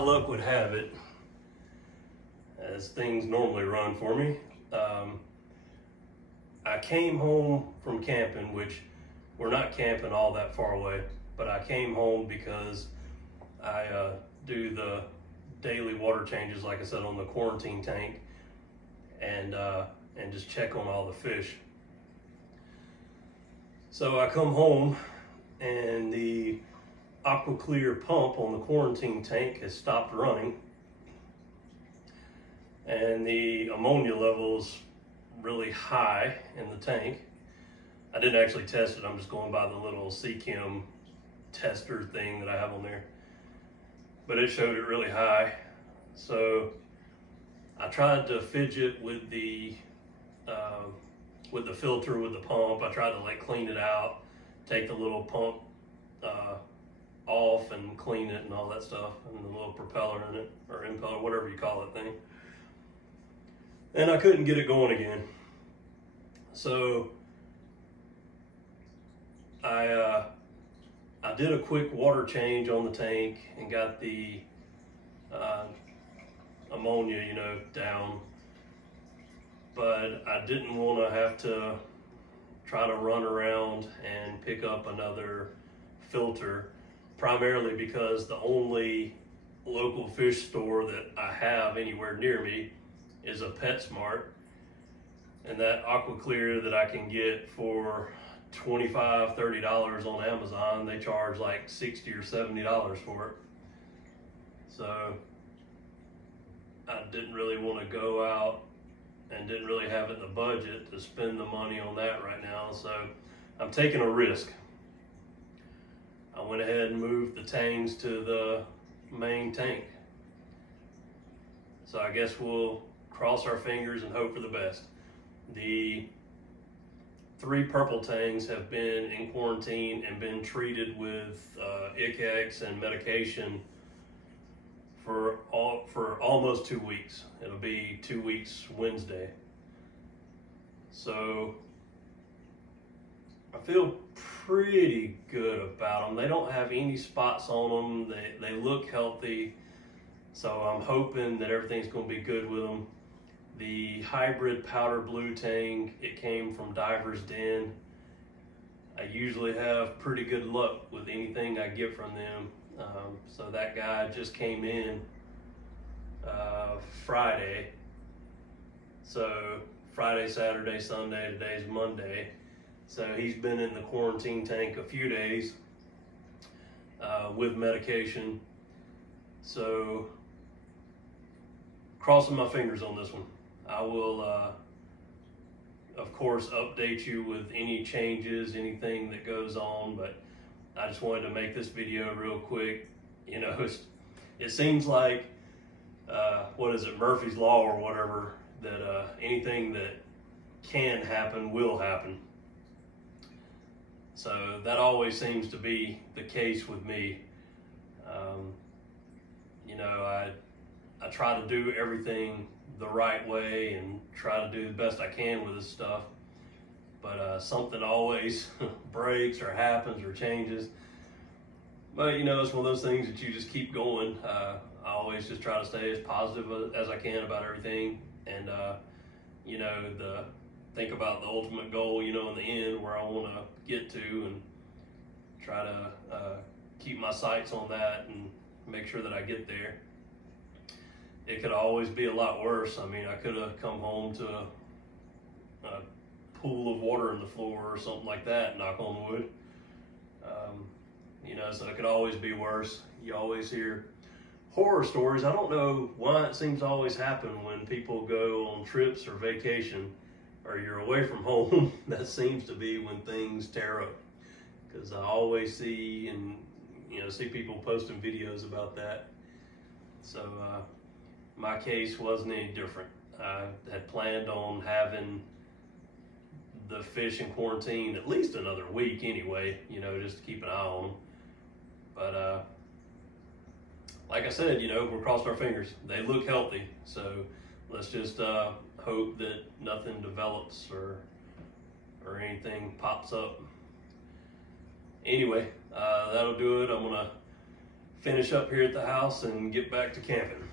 luck would have it, as things normally run for me, I came home from camping, which we're not camping all that far away, but I came home because I do the daily water changes, like I said, on the quarantine tank, and just check on all the fish. So I come home and the AquaClear pump on the quarantine tank has stopped running, and the ammonia levels really high in the tank. I didn't actually test it, I'm just going by the little Seachem tester thing that I have on there, but it showed it really high. So I tried to fidget with the filter with the pump. I tried to like clean it out, take the little pump off and clean it and all that stuff, and the little propeller in it, or impeller, whatever you call that thing. And I couldn't get it going again. So I did a quick water change on the tank and got the ammonia, down. But I didn't want to have to try to run around and pick up another filter, primarily because the only local fish store that I have anywhere near me is a PetSmart, and that AquaClear that I can get for $25, $30 on Amazon, they charge like $60 or $70 for it. So I didn't really want to go out and didn't really have it in the budget to spend the money on that right now. So I'm taking a risk. I went ahead and moved the tangs to the main tank. So I guess we'll cross our fingers and hope for the best. The 3 purple tangs have been in quarantine and been treated with ICX and medication for almost 2 weeks. It'll be 2 weeks Wednesday. So I feel pretty good about them. They don't have any spots on them. They look healthy. So I'm hoping that everything's going to be good with them. The hybrid powder blue tang, it came from Diver's Den. I usually have pretty good luck with anything I get from them. So that guy just came in Friday. So Friday, Saturday, Sunday, today's Monday. So he's been in the quarantine tank a few days with medication. So crossing my fingers on this one. I will, of course, update you with any changes, anything that goes on, but I just wanted to make this video real quick. It seems like, what is it, Murphy's Law or whatever, that anything that can happen will happen. So that always seems to be the case with me. I try to do everything the right way and try to do the best I can with this stuff, but something always breaks or happens or changes. But it's one of those things that you just keep going. I always just try to stay as positive as I can about everything, and think about the ultimate goal, in the end, where I want to get to, and try to keep my sights on that and make sure that I get there. It could always be a lot worse. I mean, I could have come home to a pool of water in the floor or something like that, knock on wood. So it could always be worse. You always hear horror stories. I don't know why it seems to always happen when people go on trips or vacation, or you're away from home. That seems to be when things tear up, because I always see people posting videos about that. So my case wasn't any different. I had planned on having the fish in quarantine at least another week anyway, just to keep an eye on them. But like I said, we're crossing our fingers. They look healthy, so let's just hope that nothing develops or anything pops up. Anyway, that'll do it. I'm gonna finish up here at the house and get back to camping.